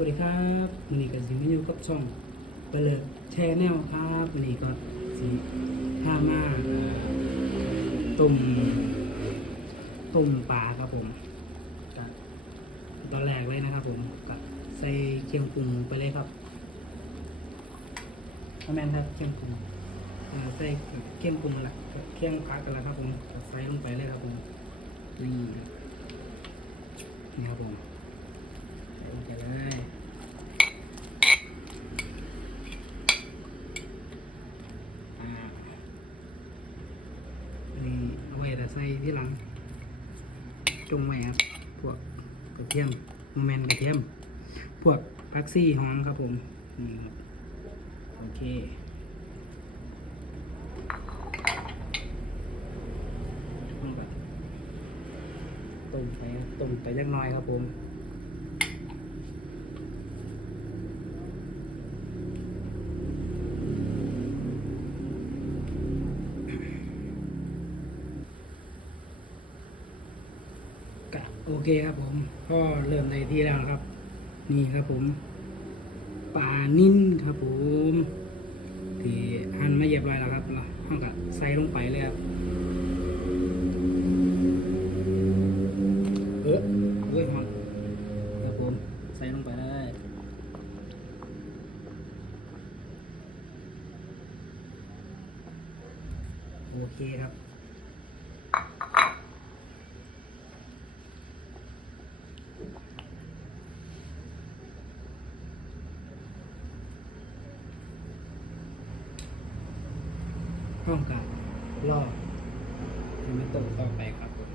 วัสดีครับวันนี้ก็สิมาอยู่กับช่องเปลือกแชแนลครับวันนี้ก็สิพามาเอ่อต้มต้มปลาครับผมก็ตอนแรกเลยนะครับ ผมก็ใส่เคียงปรุงไปเลยครับพ่อแม่นครับเคียงปรุงอ่าใส่เคียงปรุงละก็เคียงพักกันแล้วครับผมก็ใส่ลงไปเลยครับผมนี่ครับนี่ครับผมใส่ลงไปเลย อ่าอันนี้เอาไว้แต่ใส่ที่หลัง จงไว้ครับ พวกกระเทียมโมเมนกระเทียม พวกพักซี่หอมครับผมนี่ครับโอเคต้มไปครับต้มไปเล็กน้อยครับผม โอเคครับผม ก็เริ่มในที่แล้วครับ นี่ครับผมปลานิ่นครับผมที่หั่นมาเรียบร้อยแล้วครับเราห้องกับใส่ลงไปเลยครับเออเว้ยหอนครับผมใส่ลงไปเลยโอเคครับ ห้องกับรอบให้มันตกต่อไปครับผม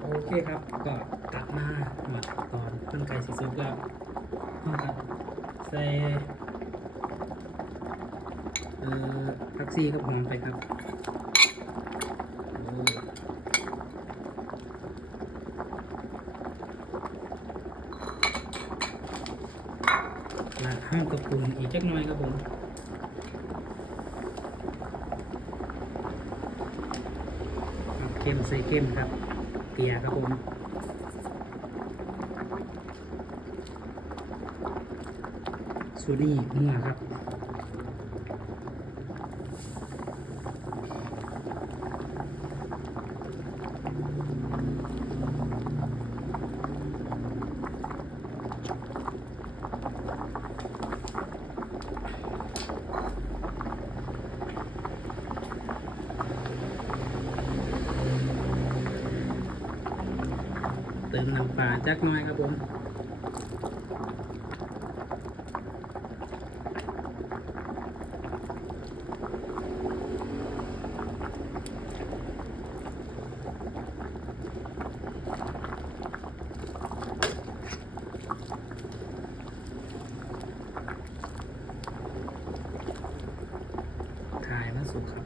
โอเคครับก็กลับมาหมดตอนต้นไก่สีสุกแล้วครับใส่ เอ่อแท็กซี่ก็พร้อมไปครับละห้ากระปุนอีกจักหน่อยครับผมเข้มใส่เข้มครับ เกียร์ครับผมสูตรนี้เนื้อครับ ติมน้ำปลาจักน้อยครับผม ถ่ายมาสุกครับ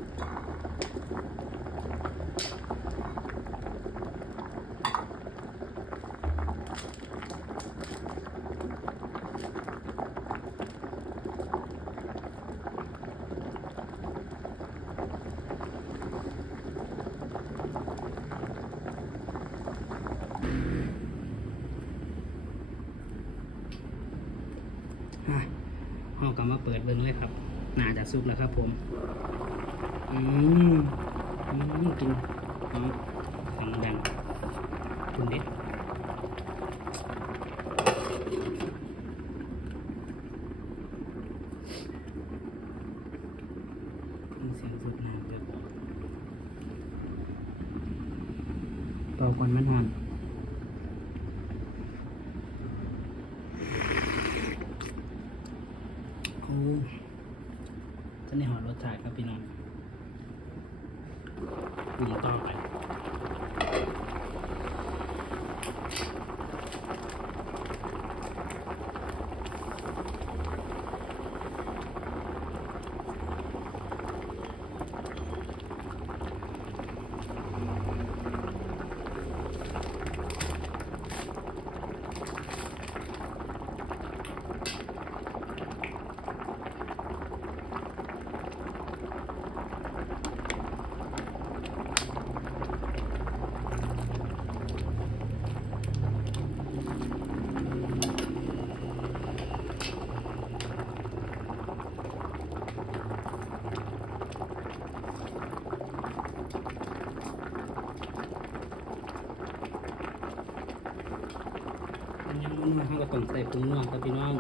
อะ เอากลับมาเปิดเบิ้งเลยครับ น่าจะสุกแล้วครับ ผม อืมอืมกินหอมของแดงคุณเด็ดเสียงสุดนะเลยต่อก่อนมันหอน โอ้ จะในหอรสชาติครับพี่น้องปรุงต่อไป มันมาเขาก็ต้องใส่ผงนัวครับพี่น้อง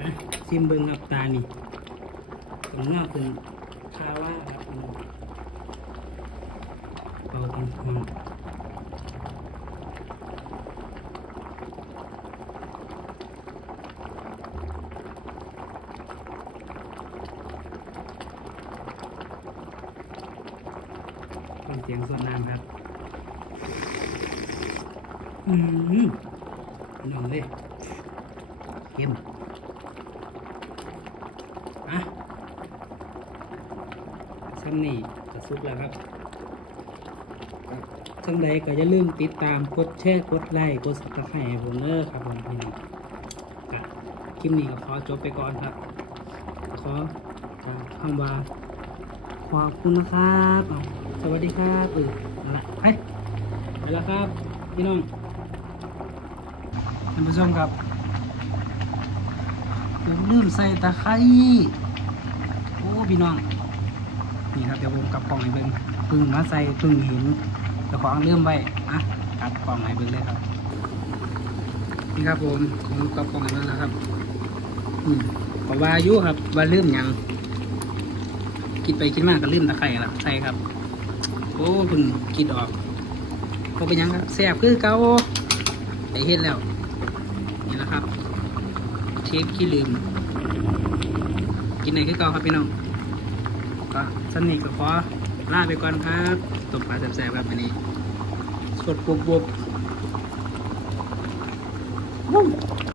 อะชิมเบิ้งครับตานี่ ผงนัวคือคาว่าครับเป่าเป็นหอมเป็นเสียงสดน้ำครับ อืมพี่น้องเลยเข้มอะ ซ้ำนี่จะซุปแล้วครับซ้ำใดก็อย่าลืมติดตามกดแชร์กดไลค์กดสับสไครต์ให้ผมเด้อครับผมพี่น้องคลิปนี้ก็ขอจบไปก่อนครับ ขอกล่าวคำว่าขอบคุณนะครับ สวัสดีครับเออละไปไปแล้วครับ พี่น้องท่านผู้ชมครับผมลืมใส่ตะไคร้โอ้พี่น้อง นี่ครับเดี๋ยวผมกลับกล่องให้เบิ่งพึ่งมาใส่พึ่งห็นเจ้าของลืมไว้อะกลับกล่องให้เบิ่งเลยครับ นี่ครับผมผมกลับกล่องให้เบิ่งแล้วครับอืมเพราะว่าอายุครับว่าลืมยังคิดไปคิดมาก็ลืมตะไคร้ละใส่ครับ โอ้เพึ่งคิดออกก็เป็นยังครับแซ่บคือเกาไอเฮ็ดแล้วนี่แหละครับเชฟขี้ลืม กินไหนคือเกาครับพี่น้อง ก็สนิทกับขอลาไปก่อนครับตบปลาแซ่บๆครับวันนี้สดบวบปุบ